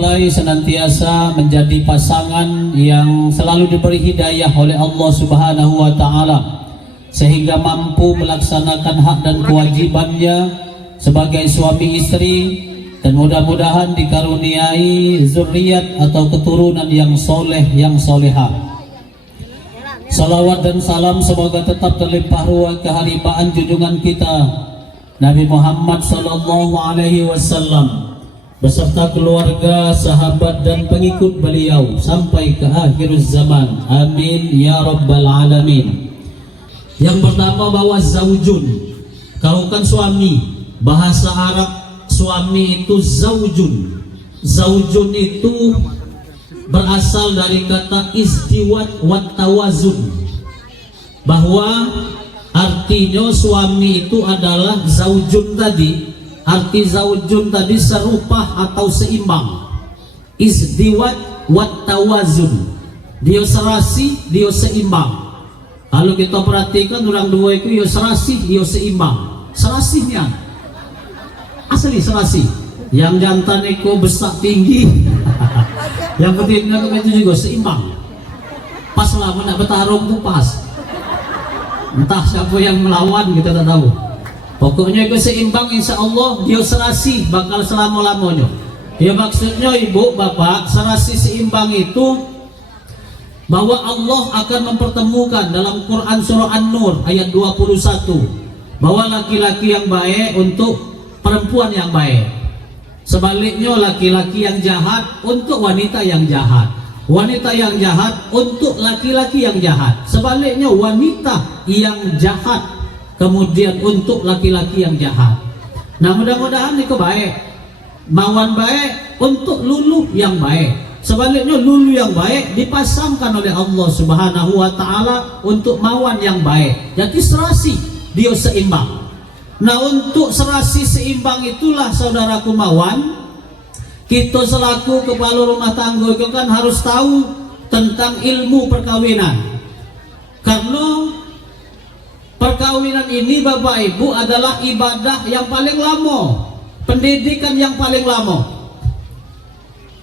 mempelai senantiasa menjadi pasangan yang selalu diberi hidayah oleh Allah Subhanahu wa Ta'ala, sehingga mampu melaksanakan hak dan kewajibannya sebagai suami istri, dan mudah-mudahan dikaruniai zuriat atau keturunan yang soleh, yang solehah. Salawat dan salam semoga tetap terlimpah ruah keharibaan junjungan kita Nabi Muhammad sallallahu alaihi wasallam beserta keluarga, sahabat dan pengikut beliau sampai ke akhir zaman. Amin ya rabbal alamin. Yang pertama, bahwa zaujun, kau kan suami. Bahasa Arab suami itu zaujun. Zaujun itu berasal dari kata istiwat wat tawazun, bahwa artinya suami itu adalah zaujun tadi. Arti zaujun tadi serupa atau seimbang. Istiwat wat tawazun, dia serasi, dia seimbang. Kalau kita perhatikan orang dua itu ya serasi, ya seimbang. Serasinya asli serasi. Yang jantan itu besar tinggi, yang betina itu juga seimbang. Pas lama nak bertarung tuh pas. Entah siapa yang melawan kita tak tahu. Pokoknya itu seimbang, insya Allah dia serasi bakal selama-lamanya. Ya maksudnya ibu bapak, serasi seimbang itu bahwa Allah akan mempertemukan dalam Quran surah An-Nur ayat 21 bahwa laki-laki yang baik untuk perempuan yang baik, sebaliknya laki-laki yang jahat untuk wanita yang jahat, wanita yang jahat untuk laki-laki yang jahat, sebaliknya wanita yang jahat kemudian untuk laki-laki yang jahat. Nah mudah-mudahan itu baik, mawan baik untuk lulu yang baik, sebaliknya lulu yang baik dipasangkan oleh Allah Subhanahu wa Ta'ala untuk mawan yang baik. Jadi serasi dia seimbang. Nah untuk serasi seimbang itulah saudaraku mawan, kita selaku kepala rumah tangga itu kan harus tahu tentang ilmu perkawinan. Karena perkawinan ini Bapak Ibu adalah ibadah yang paling lama, pendidikan yang paling lama.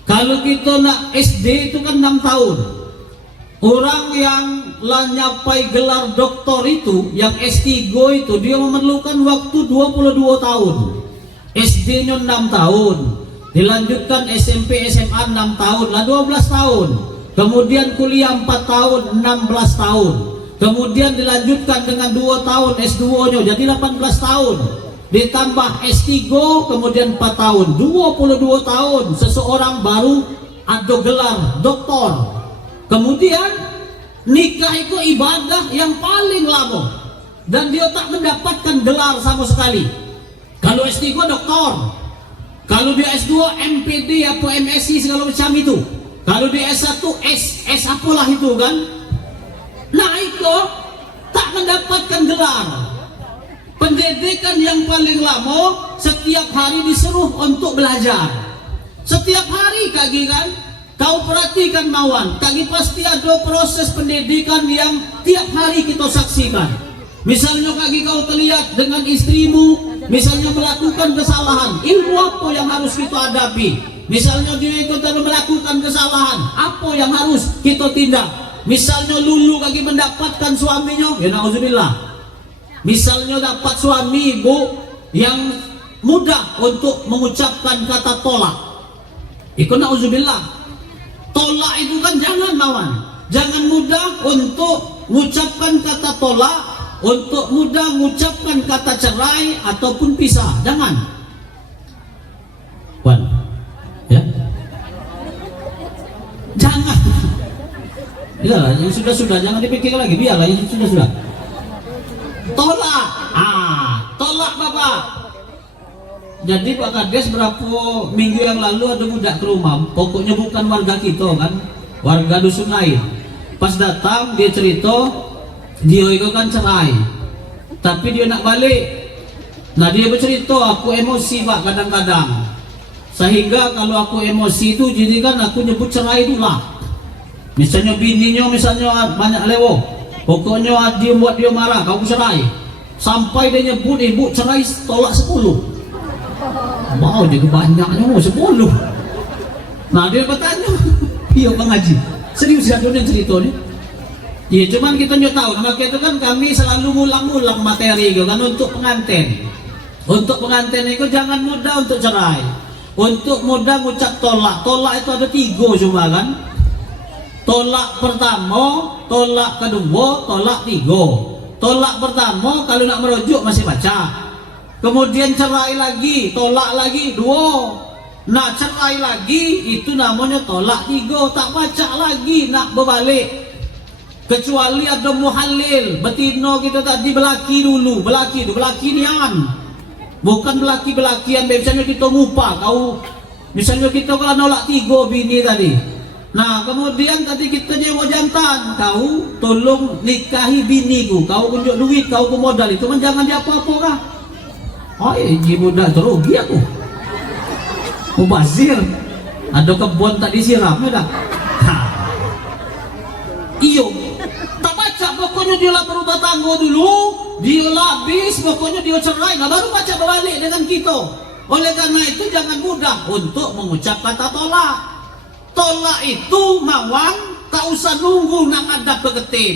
Kalau kita nak SD itu kan 6 tahun. Orang yang lah nyapai gelar doktor itu, yang S3 itu dia memerlukan waktu 22 tahun. SD-nya 6 tahun, dilanjutkan SMP SMA 6 tahun, lah 12 tahun. Kemudian kuliah 4 tahun, 16 tahun. Kemudian dilanjutkan dengan 2 tahun S2-nya, jadi 18 tahun. Ditambah S3, kemudian 4 tahun, 22 tahun seseorang baru ada gelar doktor. Kemudian nikah itu ibadah yang paling lama dan dia tak mendapatkan gelar sama sekali. Kalau S3 doktor, kalau dia S2 MPD atau MSc segala macam itu. Kalau dia S1 S apalah itu kan. Nah itu tak mendapatkan gelar. Pendidikan yang paling lama setiap hari disuruh untuk belajar. Setiap hari kaki kan. Kau perhatikan mawan, kaki pasti ada proses pendidikan yang tiap hari kita saksikan. Misalnya kaki kau terlihat dengan istrimu, misalnya melakukan kesalahan, ilmu apa yang harus kita hadapi? Misalnya dia ikut melakukan kesalahan, apa yang harus kita tindak? Misalnya lulu kaki mendapatkan suaminya, ya na'udzubillah. Misalnya dapat suami ibu yang mudah untuk mengucapkan kata tolak, ikut na'udzubillah. Tolak itu kan jangan mawan, jangan mudah untuk mengucapkan kata tolak, untuk mudah mengucapkan kata cerai ataupun pisah, jangan. Wan, ya, jangan. Iyalah, yang sudah-sudah jangan dipikir lagi, biarlah yang sudah-sudah. Tolak, tolak bapak. Jadi Pak Kades berapa minggu yang lalu ada budak ke rumah, pokoknya bukan warga kita kan, warga dusun lain. Pas datang dia cerita, dia itu kan cerai, tapi dia nak balik. Nah dia bercerita, aku emosi Pak kadang-kadang, sehingga kalau aku emosi itu jadi kan aku nyebut cerai dulu lah. Misalnya bininya misalnya banyak lewo, pokoknya dia buat dia marah, kau cerai, sampai dia nyebut ibu cerai tolak 10. Mau jadi banyaknya 10. Nah dia bertanya, iya Bang Haji, serius ya yang cerita nih? Iya cuman kita nyok tahu, maka itu kan kami selalu ngulang-ngulang materi itu kan untuk pengantin. Untuk pengantin itu jangan mudah untuk cerai. Untuk mudah ngucap tolak. Tolak itu ada 3 cuma kan. Tolak pertama, tolak kedua, tolak 3. Tolak pertama kalau nak merujuk masih baca. Kemudian cerai lagi, tolak lagi 2. Nak cerai lagi itu namanya tolak 3. Tak baca lagi nak berbalik. Kecuali ada muhalil, betina kita tadi belaki dulu, belaki nian. Bukan belaki-belakian, misalnya kita ngupa, misalnya kita kalau nolak 3 bini tadi. Nah kemudian tadi kita nyewa jantan, kau tolong nikahi biniku, kau unjuk duit, kau ke modal itu kan jangan diapa-apa kah? Oh ini muda terugi aku. Mubazir, ada kebun tak disiram ya dah. Iyo, tak baca pokoknya dia lah berubah tangga dulu, dia lah habis, pokoknya dia cerai, nah baru baca berbalik dengan kita. Oleh karena itu jangan mudah untuk mengucap kata tolak. Tolak itu mawang, tak usah nunggu nak ngadap ke ketip,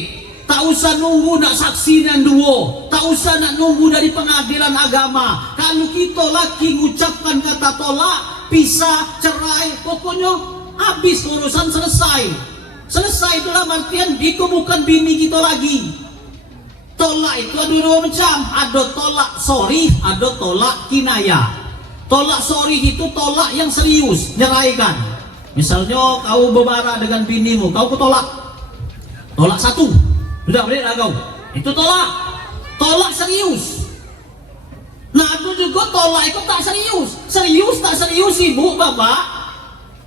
tak usah nunggu nak saksi dan duo, tak usah nak nunggu dari pengadilan agama. Kalau kita lagi mengucapkan kata tolak, pisah, cerai, pokoknya habis urusan selesai. Selesai itulah artian itu bukan bini kita lagi. Tolak itu ada 2 macam, ada tolak sorry, ada tolak kinaya. Tolak sorry itu tolak yang serius, nyeraikan. Misalnya kau berbara dengan binimu, kau tolak 1, sudah berilah kau, itu tolak serius. Nah itu juga tolak itu tak serius ibu bapak,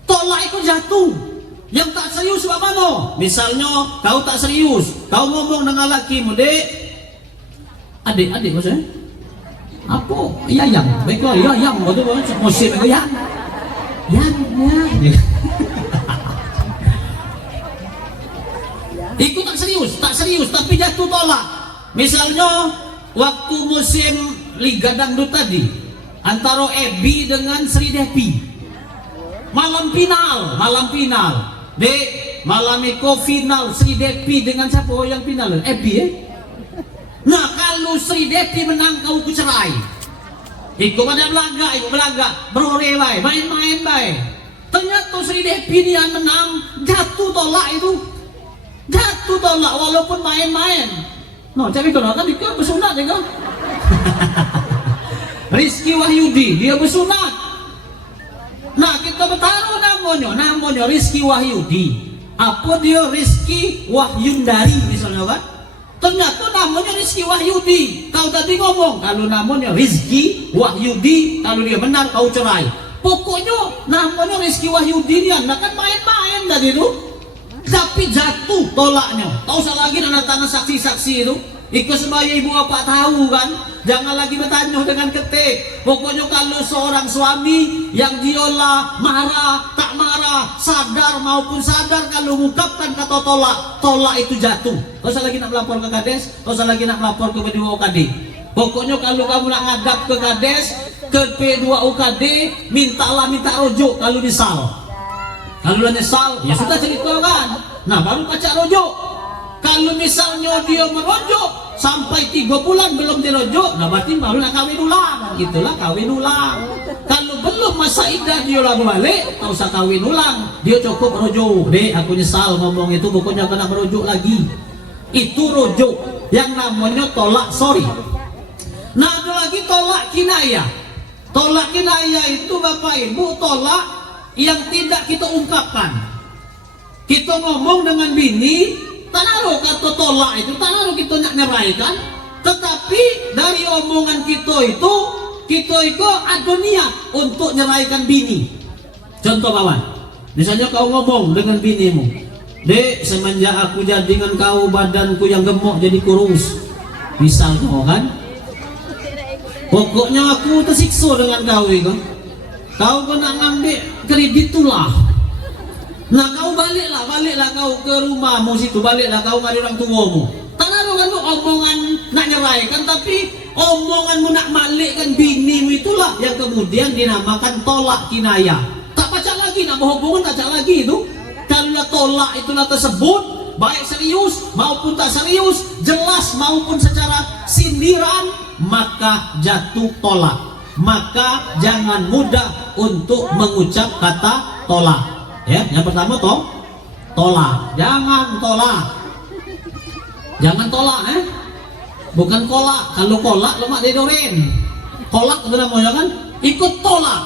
tolak itu jatuh. Yang tak serius bagaimana? Misalnya kau tak serius, kau ngomong dengan lakimu, dek, adik maksudnya apa? Yang baiklah, yang betul musim itu yang itu tak serius tapi jatuh tolak. Misalnya waktu musim Liga Dangdut tadi antara Ebi dengan Sri Depi, malam final dek, malam itu final Sri Depi dengan siapa yang final? Ebi ya? Nah kalau Sri Depi menang kau cerai, ikut pada belaga berore baik, main baik. Ternyata Sri Depi dia menang, jatuh tolak walaupun main. No, tapi kalau kan dia bersunat ya kan? Rizky Wahyudi dia bersunat. Nah kita bertaruh namanya Rizky Wahyudi. Apa dia Rizky Wahyundari misalnya kan? Ternyata namanya Rizky Wahyudi. Kau tadi ngomong kalau namanya Rizky Wahyudi, kalau dia benar kau cerai. Pokoknya namanya Rizky Wahyudi dia, nah kan main-main tadi itu. Tapi jatuh tolaknya. Tak usah lagi nak tangan saksi-saksi itu. Ikut sebaya ibu bapak tahu kan. Jangan lagi bertanya dengan ketik. Pokoknya kalau seorang suami yang diolah marah, tak marah, sadar maupun sadar, kalau mengungkapkan kata tolak itu jatuh. Tak usah lagi nak melapor ke Kades, tak usah lagi nak melapor ke P2 UKD. Pokoknya kalau kamu nak ngadap ke Kades, ke P2 UKD, minta rujuk kalau disal. Kalau nyesal, ya sudah cerita kan. Nah baru baca rujuk. Kalau misalnya dia merujuk sampai 3 bulan belum dirujuk, nah berarti baru nak kawin ulang. Itulah kawin ulang. Kalau belum masa iddah dia lalu balik, tak usah kawin ulang. Dia cukup rujuk. Dek, aku nyesal ngomong itu, pokoknya kena merujuk lagi. Itu rujuk yang namanya tolak sorry. Nah ada lagi tolak kinaya. Tolak kinaya itu bapak ibu tolak yang tidak kita ungkapkan. Kita ngomong dengan bini, tak naruh kata tolak itu, tak naruh kita nak nyeraikan. Tetapi dari omongan kita itu ada niat untuk nyeraikan bini. Contoh kawan, misalnya kau ngomong dengan binimu, dek, semenjak aku jadi dengan kau badanku yang gemuk jadi kurus, misalnya kan, pokoknya aku tersiksa dengan kau itu. Kau kena ngambil kredit tulah. Nah kau baliklah kau ke rumahmu situ, baliklah kau ngadi orang tuamu. Tak naruh kan omongan nak nyeraikan, tapi omonganmu nak malikkan binimu itulah yang kemudian dinamakan tolak kinaya. Tak baca lagi lagi, nak berhubungan tak lagi itu. Kalau tolak itulah tersebut, baik serius maupun tak serius, jelas maupun secara sindiran, maka jatuh tolak. Maka jangan mudah untuk mengucap kata tolak. Ya, yang pertama tolak. Jangan tolak. Jangan tolak, bukan kolak. Kalau kolak lemak dedoren. Kolak itu namanya kan ikut tolak.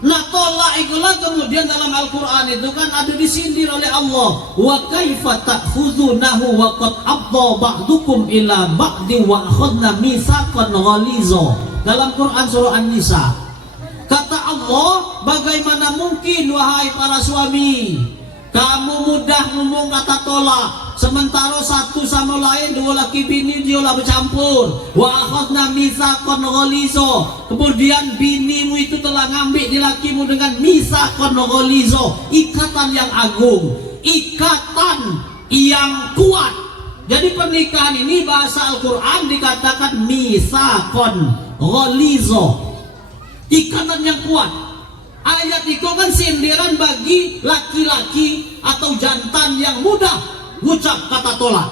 Nah, tolak itulah kemudian dalam Al-Quran itu kan ada disindir oleh Allah. Wa kaifa ta'khudunahu wa qad afdha ba'dukum ila ba'di wa akhadna mitsaqan ghaliza. Dalam Quran surah An-Nisa. Kata Allah, bagaimana mungkin wahai para suami, kamu mudah ngomong kata tolak, sementara satu sama lain, dua laki bini diolah bercampur. Wa akhadna mitsaqan ghaliza. Kemudian binimu itu telah ngambil di lakimu dengan mitsaqan ghaliza, ikatan yang agung, ikatan yang kuat. Jadi pernikahan ini bahasa Al-Qur'an dikatakan mitsaqan ghaliza, ikatan yang kuat. Ayat itu kan sindiran bagi laki-laki atau jantan yang mudah ngucap kata tolak.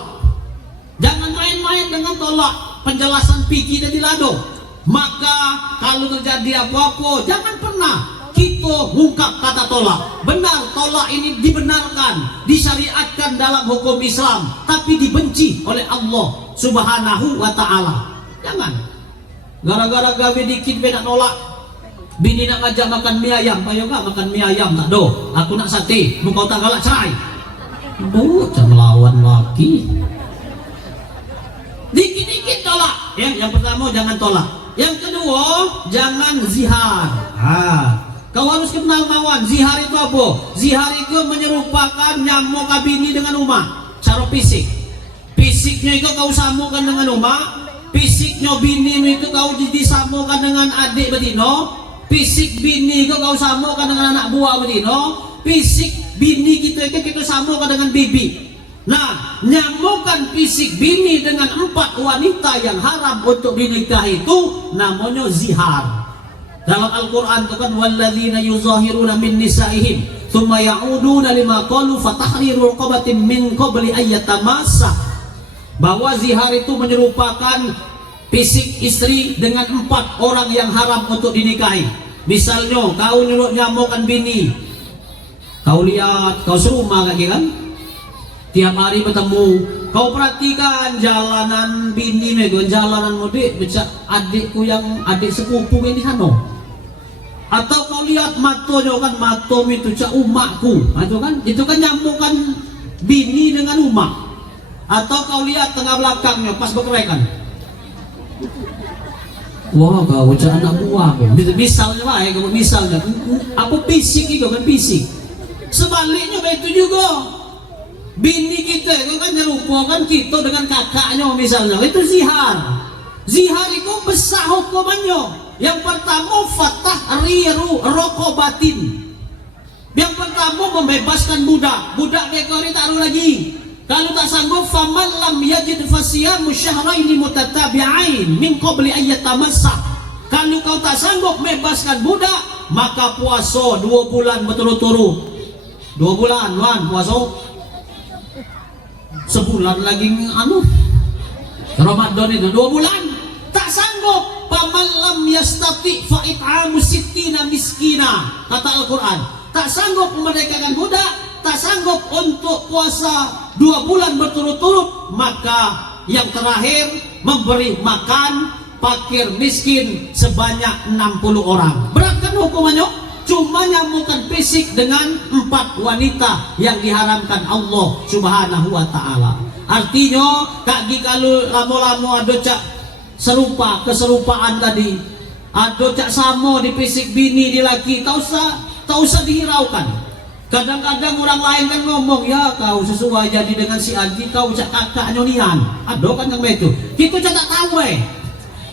Jangan main-main dengan tolak. Penjelasan fikih dan dilado. Maka kalau terjadi apa-apa, jangan pernah kita ungkap kata tolak. Benar, tolak ini dibenarkan, disyariatkan dalam hukum Islam, tapi dibenci oleh Allah Subhanahu wa ta'ala. Jangan gara-gara gawe dikit beda tolak. Bini nak ngajak makan mie ayam, ayo enggak makan mie ayam, tak do. Aku nak sate, mau kau tak galak cerai. Bocah melawan laki. Dikit-dikit tolak. Ya, yang pertama jangan tolak. Yang kedua, jangan zihar. Kau harus kenal mawan. Zihar itu apa? Zihar itu menyerupakan nyamuk bini dengan umat. Cara fisik. Fisiknya itu kau samakan dengan umat. Fisiknya bini itu kau disamakan dengan adik betina. Fisik bini itu kau samakan dengan anak buah betina. Fisik bini kita itu kita samakan dengan bibi. Nah, nyamukan fisik bini dengan 4 wanita yang haram untuk dinikahi itu namanya zihar. Dalam Al-Quran itu kan walladzina yuzahiruna min nisaihim thumma ya'uduna lima qalu fatahriru raqabatin min qabli ayyatamassa. Bahwa zihar itu menyerupakan fisik istri dengan 4 orang yang haram untuk dinikahi. Misalnya kau nyuruh nyamukan bini, kau lihat, kau serumah lagi kan, tiap hari bertemu, kau perhatikan jalanan bini megon, jalanan mudik, becak adikku yang adik sepupu ini hano. Atau kau lihat matonya kan, matom itu cak umakku, itu kan nyamukan bini dengan umak. Atau kau lihat tengah belakangnya pas berkerekan. Wah, kau cak anak buah. Misalnya lah ya, misalnya. Apa fisik itu kan fisik. Sebaliknya begitu juga. Bini kita itu kan nyerupakan kita dengan kakaknya misalnya. Itu zihar. Zihar itu besar hukumannya. Yang pertama fatahriru raqabatin. Yang pertama membebaskan budak. Budak dekori taruh lagi. Kalau tak sanggup faman lam yajid fasiyamu syahraini mutatabi'ain min qabli ayyatamassa. Kalau kau tak sanggup membebaskan budak, maka puasa 2 bulan berturut-turut. 2 bulan wan puasa. Sebulan lagi Ramadan itu 2 bulan. Tak sanggup faman lam yastati fa it'amu sittina miskina. Kata Al-Quran, tak sanggup memerdekakan budak, tak sanggup untuk puasa 2 bulan berturut-turut, maka yang terakhir memberi makan fakir miskin sebanyak 60 orang. Berat kan hukumannya? Cuma nyamukan fisik dengan 4 wanita yang diharamkan Allah Subhanahu wa ta'ala. Artinya kaki kalau lama-lama ada cak serupa keserupaan tadi, ada cak sama di fisik bini di laki, tak usah dihiraukan. Kadang-kadang orang lain kan ngomong, ya kau sesuai jadi dengan si Aji, kau cak kakak nyonian. Ada kan yang begitu. Kita cak tak tahu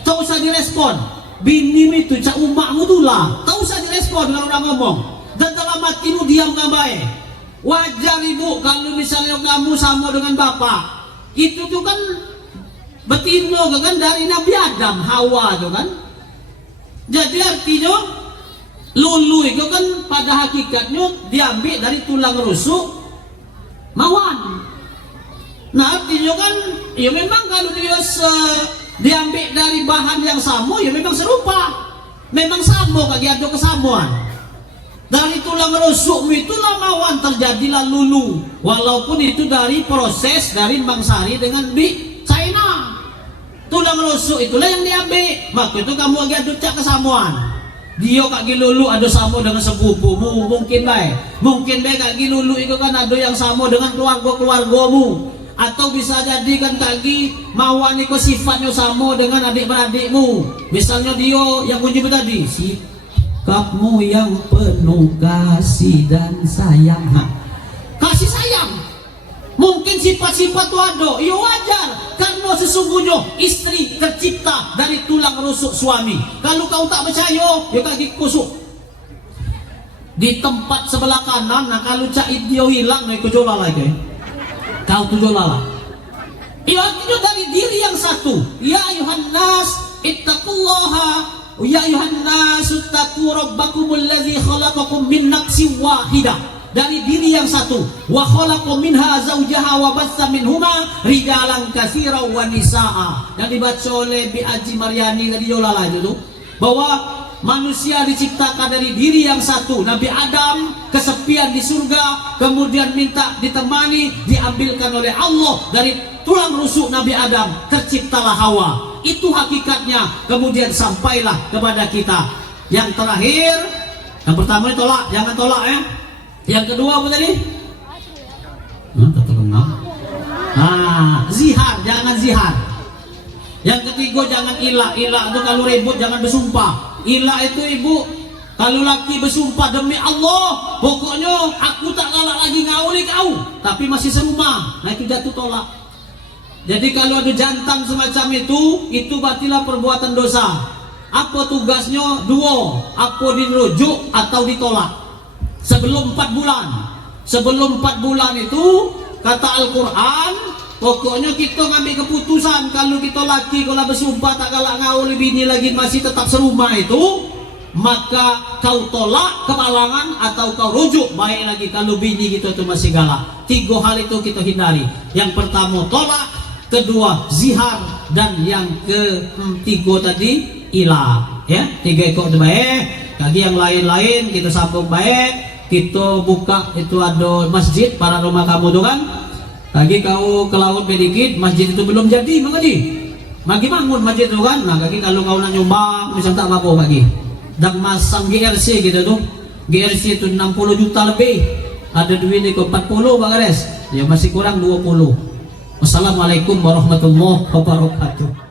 tak usah direspon. Bini itu cak umakmu tu lah, tak usah direspon kalau orang ngomong. Dan dalam hatimu diam gak baik. Wajar ibu kalau misalnya kamu sama dengan bapak. Itu tuh kan betina kan dari Nabi Adam, Hawa tuh kan. Jadi artinya Lulu itu kan pada hakikatnya diambil dari tulang rusuk mawan. Nah artinya kan ya memang kalau dia diambil dari bahan yang sama ya memang serupa, memang sama kaki ada kesamaan. Dari tulang rusuk itulah mawan terjadilah lulu, walaupun itu dari proses dari Bangsari dengan China. Tulang rusuk itulah yang diambil, maka itu kamu lagi ada cak kesamaan. Dia kaki lulu ada sama dengan sepupumu, mungkin baik kaki lulu itu kan ada yang sama dengan keluargamu, atau bisa jadi kan kaki mawan itu sifatnya sama dengan adik-beradikmu. Misalnya dia yang kunci tadi, sikapmu yang penuh kasih dan sayang. Kasih sayang mungkin sifat-sifat wado, ya wajar karena sesungguhnya istri tercipta dari tulang rusuk suami. Kalau kau tak percaya, ya kaki kusuk di tempat sebelah kanan. Nah kalau cak dia hilang, nah ikut jola lagi. Kau tuh jola. Ya artinya dari diri yang satu. Ya ayuhan nas ittaqullaha, ya ayuhan nas ittaqu rabbakumul ladzi khalaqakum min nafsin wahidah. Dari diri yang satu, wa khalaqa minha zawjaha wa batsa minhuma rijalan katsiran wa nisaa. Yang dibaca oleh Bi Haji Maryani tadi Yolala itu bahwa manusia diciptakan dari diri yang satu. Nabi Adam kesepian di surga, kemudian minta ditemani, diambilkan oleh Allah dari tulang rusuk Nabi Adam, terciptalah Hawa. Itu hakikatnya. Kemudian sampailah kepada kita. Yang terakhir, yang pertama tolak, jangan tolak ya. Yang kedua apa tadi? Zihar, jangan zihar. Yang ketiga jangan ilah. Ilah itu kalau ribut jangan bersumpah. Ilah itu ibu, kalau laki bersumpah demi Allah, pokoknya aku tak galak lagi ngauli kau, tapi masih serumah, nah itu jatuh tolak. Jadi kalau ada jantan semacam itu batilah perbuatan dosa. Apa tugasnya? Dua, apa dirujuk atau ditolak sebelum 4 bulan. Sebelum 4 bulan itu kata Al-Quran, pokoknya kita ngambil keputusan. Kalau kita laki kalau bersumpah tak galak ngauli bini lagi masih tetap serumah itu, maka kau tolak kemalangan atau kau rujuk. Baik lagi kalau bini kita itu masih galak. 3 hal itu kita hindari. Yang pertama tolak, kedua zihar, dan yang ketiga tadi ilah. Ya, 3 ekor itu baik. Bagi yang lain-lain kita sambung baik. Kita buka itu ada masjid para rumah kamu tuh kan. Lagi kau ke laut sedikit, masjid itu belum jadi, mengadi. Magi bangun masjid itu kan. Nah, kaki kalau kau nak nyumbang, misal tak apa lagi. Dan masang GRC gitu tuh. GRC itu 60 juta lebih. Ada duit itu 40 Bang Ares. Ya masih kurang 20. Wassalamualaikum warahmatullahi wabarakatuh.